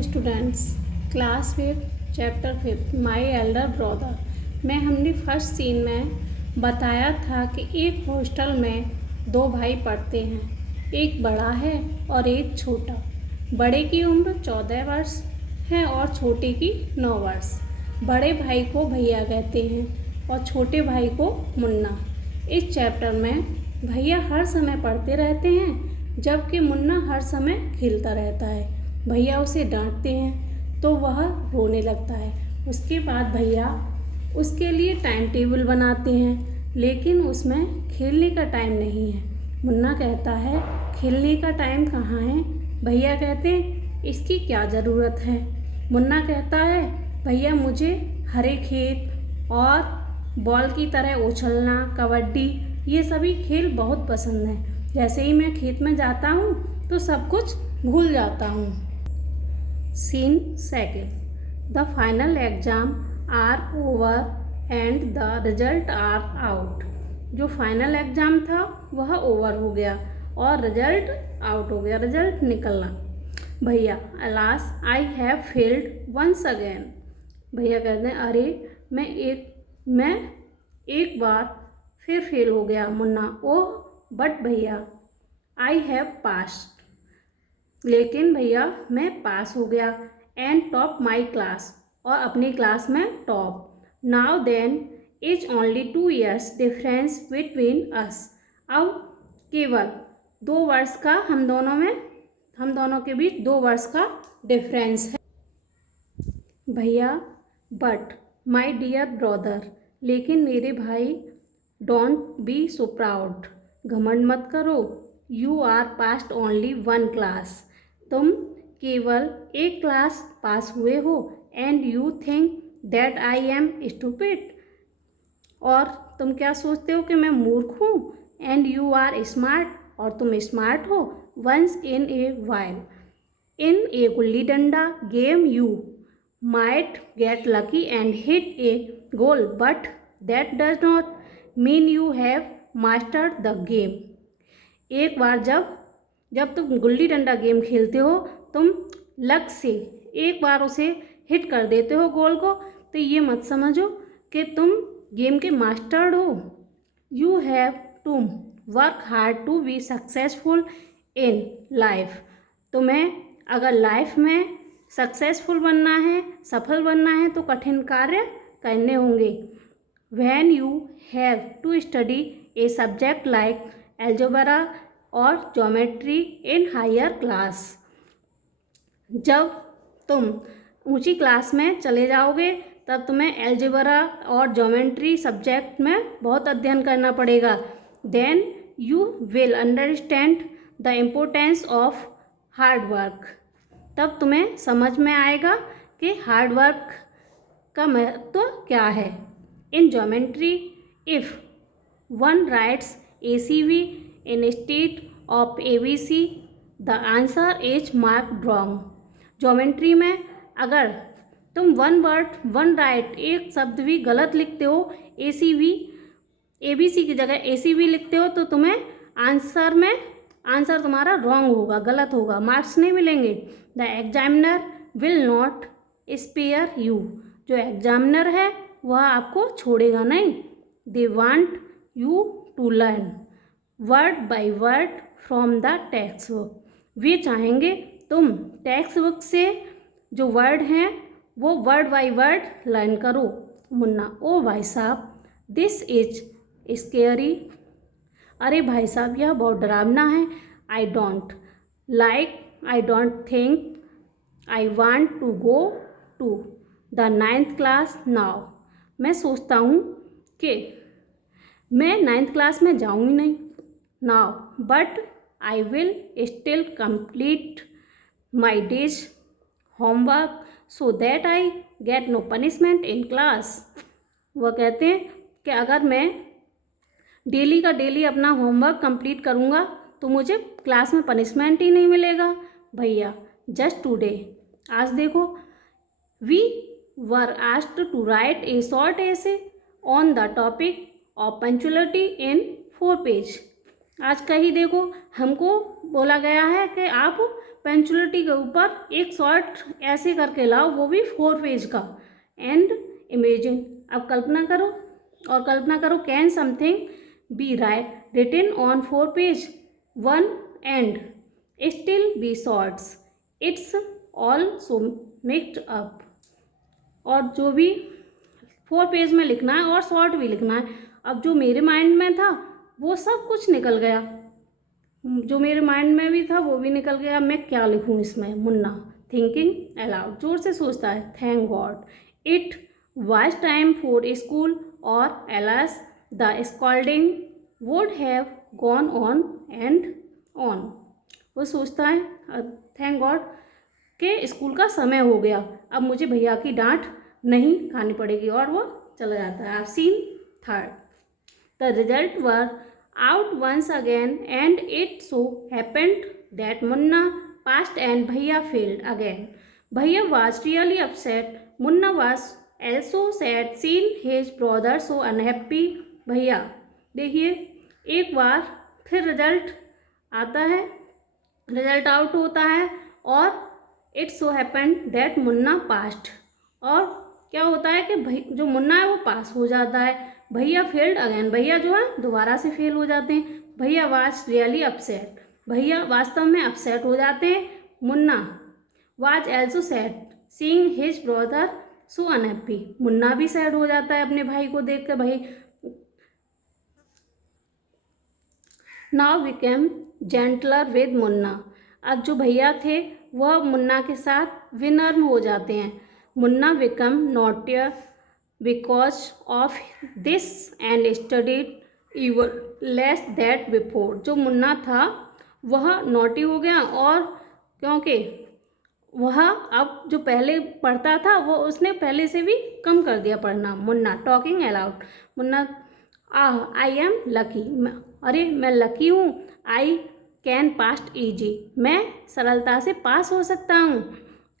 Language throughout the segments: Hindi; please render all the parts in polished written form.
Hello students, class 5 chapter 5 my Elder brother में हमने फर्स्ट सीन में बताया था कि एक हॉस्टल में दो भाई पढ़ते हैं। एक बड़ा है और एक छोटा। बड़े की उम्र 14 वर्ष है और छोटे की 9 वर्ष। बड़े भाई को भैया कहते हैं और छोटे भाई को मुन्ना। इस चैप्टर में भैया हर समय पढ़ते रहते हैं जबकि मुन्ना हर समय खेलता रहता है। भैया उसे डांटते हैं तो वह रोने लगता है। उसके बाद भैया उसके लिए टाइम टेबल बनाते हैं लेकिन उसमें खेलने का टाइम नहीं है। मुन्ना कहता है खेलने का टाइम कहाँ है। भैया कहते हैं इसकी क्या ज़रूरत है। मुन्ना कहता है भैया मुझे हरे खेत और बॉल की तरह उछलना, कबड्डी, ये सभी खेल बहुत पसंद हैं। जैसे ही मैं खेत में जाता हूँ तो सब कुछ भूल जाता हूँ। Scene second. The final exam are over and the result are out. जो फाइनल एग्ज़ाम था वह ओवर हो गया और रिजल्ट आउट हो गया, रिजल्ट निकलना। भैया alas I have failed once again. भैया कहते हैं अरे मैं एक बार फिर फेल हो गया। मुन्ना ओह बट भैया आई हैव पास्ड। लेकिन भैया मैं पास हो गया। एंड टॉप माई क्लास, और अपनी क्लास में top. Now then is only 2 years difference between us. अब केवल 2 वर्ष का हम दोनों के बीच 2 वर्ष का डिफरेंस है। भैया बट माई डियर ब्रदर, लेकिन मेरे भाई डोंट बी सो प्राउड। घमंड मत करो। You are past only 1 class. तुम केवल एक क्लास पास हुए हो। And you think that I am stupid, और तुम क्या सोचते हो कि मैं मूर्ख हूँ। एंड यू आर स्मार्ट, और तुम स्मार्ट हो। Once in a while in A gulli danda game you might get lucky and hit A goal, but that does not mean you have mastered the game. एक बार जब तुम गुल्ली डंडा गेम खेलते हो, तुम लक से एक बार उसे हिट कर देते हो गोल को, तो ये मत समझो कि तुम गेम के मास्टर्ड हो। You have to work hard to be successful in life. तुम्हें अगर लाइफ में सक्सेसफुल बनना है, सफल बनना है, तो कठिन कार्य करने होंगे। When you have to study a subject like algebra और ज्योमेट्री इन हायर क्लास। जब तुम ऊंची क्लास में चले जाओगे तब तुम्हें एल्जेब्रा और ज्योमेट्री सब्जेक्ट में बहुत अध्ययन करना पड़ेगा। Then you will understand the importance of hard work. तब तुम्हें समझ में आएगा कि हार्ड वर्क का महत्व क्या है। In geometry if one rights ACB instead of ABC, the answer is marked wrong। Geometry में अगर तुम वन राइट एक शब्द भी गलत लिखते हो, ABC की जगह ACB लिखते हो, तो तुम्हें आंसर तुम्हारा रॉन्ग होगा, गलत होगा, मार्क्स नहीं मिलेंगे। The examiner will not spare you. जो एग्जामिनर है वह आपको छोड़ेगा नहीं। They want you to learn word by word from the text book. वे चाहेंगे तुम टेक्स्ट बुक से जो वर्ड हैं वो वर्ड बाय वर्ड लर्न करो। मुन्ना ओ भाई साहब दिस इज स्केरी। अरे भाई साहब यह बहुत डरावना है। I don't think I want to go to the 9th class now. मैं सोचता हूँ कि मैं 9th क्लास में जाऊँगी नहीं now, but I will still complete my day's homework so that I get no punishment in class. वह कहते हैं कि अगर मैं डेली का डेली अपना होमवर्क कंप्लीट करूँगा तो मुझे क्लास में पनिशमेंट ही नहीं मिलेगा। भैया जस्ट टुडे, आज देखो, we were asked to write a short essay on the topic of punctuality in 4 page. आज का ही देखो हमको बोला गया है कि आप पंचुअलिटी के ऊपर एक शॉर्ट ऐसे करके लाओ, वो भी 4 पेज का। एंड इमेजिन, अब कल्पना करो और कल्पना करो, can something be written on 4 page 1 and still be shorts, it's all so mixed up. और जो भी 4 पेज में लिखना है और शॉर्ट भी लिखना है। अब जो मेरे माइंड में था वो सब कुछ निकल गया, जो मेरे माइंड में भी था वो भी निकल गया। मैं क्या लिखूं इसमें? मुन्ना थिंकिंग अलाउड, जोर से सोचता है। Thank God it was time for school, और alas the scolding would have gone on and on. वो सोचता है थैंक गॉड के स्कूल का समय हो गया, अब मुझे भैया की डांट नहीं खानी पड़ेगी, और वो चला जाता है। Scene third, the result were out once again and it so happened that Munna passed and Bhaiya failed again. Bhaiya was really upset. Munna was also sad seeing his brother so unhappy. भैया देखिए, एक बार फिर रिजल्ट आता है, रिजल्ट आउट होता है और it so happened that Munna past, और क्या होता है कि जो मुन्ना है वो पास हो जाता है। भैया फेल्ड अगेन, भैया जो है दोबारा से फेल हो जाते हैं। भैया वाज रियली अपसेट, भैया वास्तव में अपसेट हो जाते हैं। Munna was also sad seeing his brother so unhappy, Munna भी सैड हो जाता है अपने भाई को देख कर। भाई now became gentler with Munna, अब जो भैया थे वह मुन्ना के साथ विनर्म हो जाते हैं। Munna become naughtier because of this and studied even less that before, जो मुन्ना था वह नॉटी हो गया, और क्योंकि वह अब जो पहले पढ़ता था वो उसने पहले से भी कम कर दिया पढ़ना। Munna talking allowed, Munna I am lucky, अरे मैं लकी हूँ। आई कैन पास ईजी, मैं सरलता से पास हो सकता हूँ।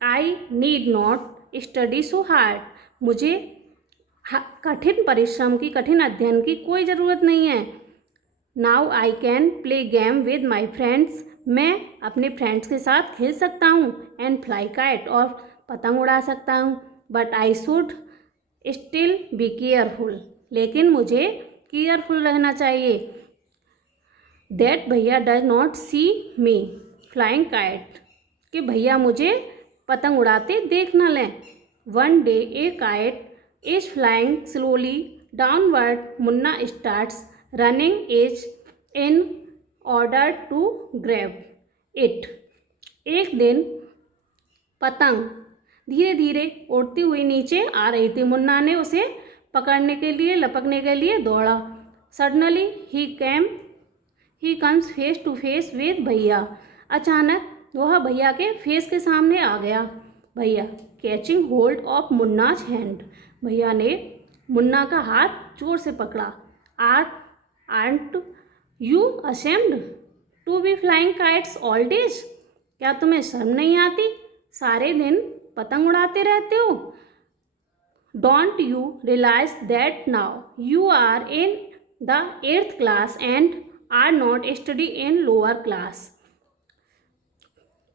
I need not study so hard, मुझे कठिन परिश्रम की, कठिन अध्ययन की कोई ज़रूरत नहीं है। Now I can play game with my friends, मैं अपने फ्रेंड्स के साथ खेल सकता हूँ। एंड फ्लाई काइट, और पतंग उड़ा सकता हूँ। But I should still be careful, लेकिन मुझे केयरफुल रहना चाहिए। दैट भैया does not see me flying kite, कि भैया मुझे पतंग उड़ाते देख न लें। One day a kite is flying slowly downward, Munna starts running as in order to grab it, एक दिन पतंग धीरे धीरे उड़ती हुई नीचे आ रही थी। मुन्ना ने उसे पकड़ने के लिए, लपकने के लिए दौड़ा। सडनली ही comes face to face with भैया, अचानक वह भैया के फेस के सामने आ गया। भैया catching hold of Munna's hand, भैया ने मुन्ना का हाथ जोर से पकड़ा। Aren't you ashamed to be flying kites all days, क्या तुम्हें शर्म नहीं आती, सारे दिन पतंग उड़ाते रहते हो। Don't you realise that now you are in the 8th class and are not study in lower class,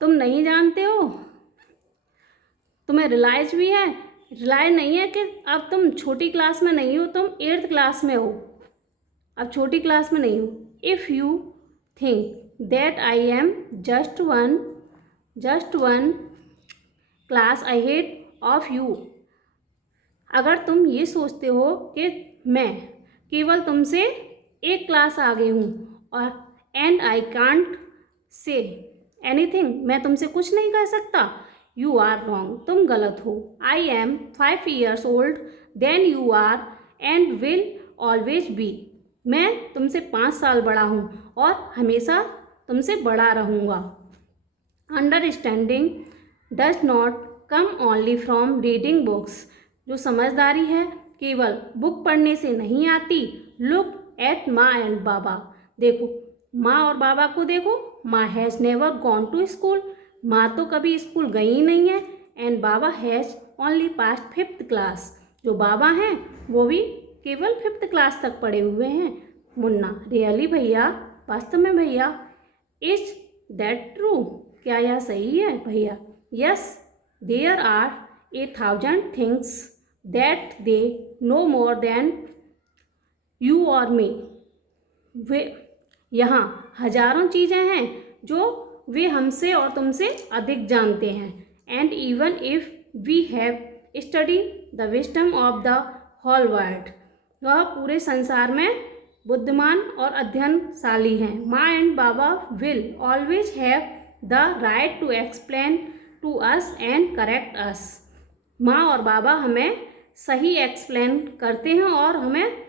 तुम नहीं जानते हो, तुम्हें रियलाइज भी है, रियलाइज नहीं है कि अब तुम छोटी क्लास में नहीं हो, तुम 8th क्लास में हो, अब छोटी क्लास में नहीं हो। If you think that I am just one class ahead of you, अगर तुम ये सोचते हो कि मैं केवल तुमसे एक क्लास आगे हूँ, और and I can't say anything, मैं तुमसे कुछ नहीं कह सकता, यू आर रॉन्ग, तुम गलत हो। I am 5 years old then you are and will always be, मैं तुमसे 5 साल बड़ा हूँ और हमेशा तुमसे बड़ा रहूँगा। Understanding does not come only from reading books, जो समझदारी है केवल बुक पढ़ने से नहीं आती। लुक एट माँ एंड बाबा, देखो माँ और बाबा को देखो। माँ has never gone to school, माँ तो कभी स्कूल गई ही नहीं है। एंड बाबा has only passed 5th class, जो बाबा हैं वो भी केवल 5th क्लास तक पढ़े हुए हैं। मुन्ना रियली भैया, वास्तव में भैया। इज दैट ट्रू, क्या यह सही है भैया? Yes, there are 1000 things that they know more than you और मी। वे यहाँ हजारों चीज़ें हैं जो वे हमसे और तुमसे अधिक जानते हैं। And even if we have study the wisdom of the whole world, वह पूरे संसार में बुद्धिमान और अध्ययनशाली हैं। माँ एंड बाबा will always have the right to explain to us and correct us. माँ और बाबा हमें सही एक्सप्लेन करते हैं और हमें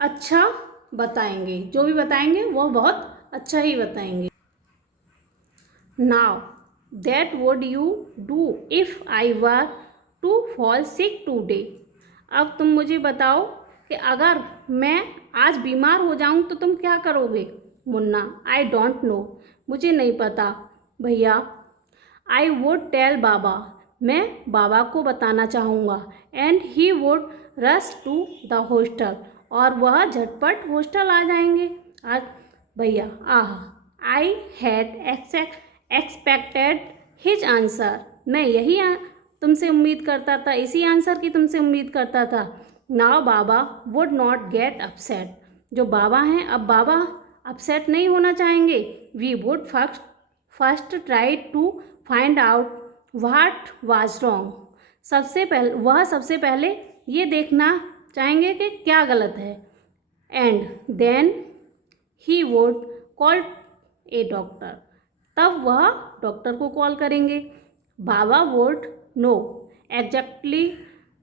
अच्छा बताएंगे, जो भी बताएंगे वो बहुत अच्छा ही बताएंगे। Now that would you do if I were to fall sick today. अब तुम मुझे बताओ कि अगर मैं आज बीमार हो जाऊं तो तुम क्या करोगे? मुन्ना, आई डोंट नो, मुझे नहीं पता भैया। आई वुड टेल बाबा, मैं बाबा को बताना चाहूँगा। And he would rush to the hostel, और वह झटपट हॉस्टल आ जाएंगे। आज भैया, I had expected his answer, मैं यही तुमसे उम्मीद करता था, इसी आंसर की तुमसे उम्मीद करता था। Now Baba would not get upset, जो बाबा हैं अब बाबा अपसेट नहीं होना चाहेंगे। We would first try to find out what was wrong, सबसे पहले ये देखना चाहेंगे कि क्या गलत है। And then he would call a doctor, तब वह डॉक्टर को कॉल करेंगे। Baba would know exactly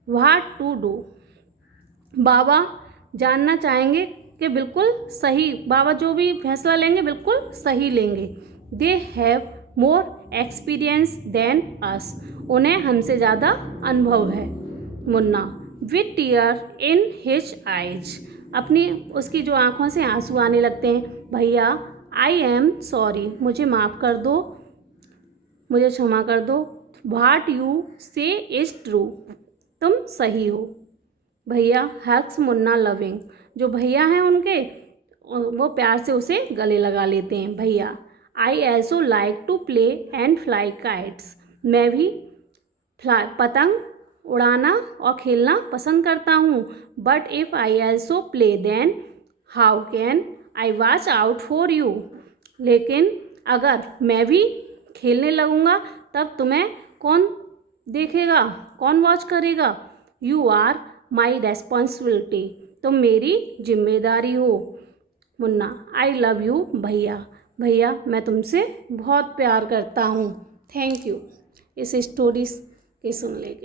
what to do, Baba जानना चाहेंगे कि बिल्कुल सही, बाबा जो भी फैसला लेंगे बिल्कुल सही लेंगे। They have more experience than us, उन्हें हमसे ज़्यादा अनुभव है। Munna, with tier in his eyes, उसकी जो आँखों से आंसू आने लगते हैं। भैया, आई एम सॉरी, मुझे माफ़ कर दो, मुझे क्षमा कर दो। व्हाट यू से इज़ ट्रू, तुम सही हो। भैया हग्स मुन्ना लविंग, जो भैया हैं उनके वो प्यार से उसे गले लगा लेते हैं। भैया, I also like to play and fly kites, मैं भी पतंग उड़ाना और खेलना पसंद करता हूँ। But if I also play then how can I watch out for you, लेकिन अगर मैं भी खेलने लगूँगा तब तुम्हें कौन देखेगा, कौन वॉच करेगा? यू आर माई रेस्पॉन्सिबिलिटी, तुम मेरी जिम्मेदारी हो। मुन्ना, आई लव यू भैया, भैया मैं तुमसे बहुत प्यार करता हूँ। थैंक यू इस स्टोरी के सुनने के लिए।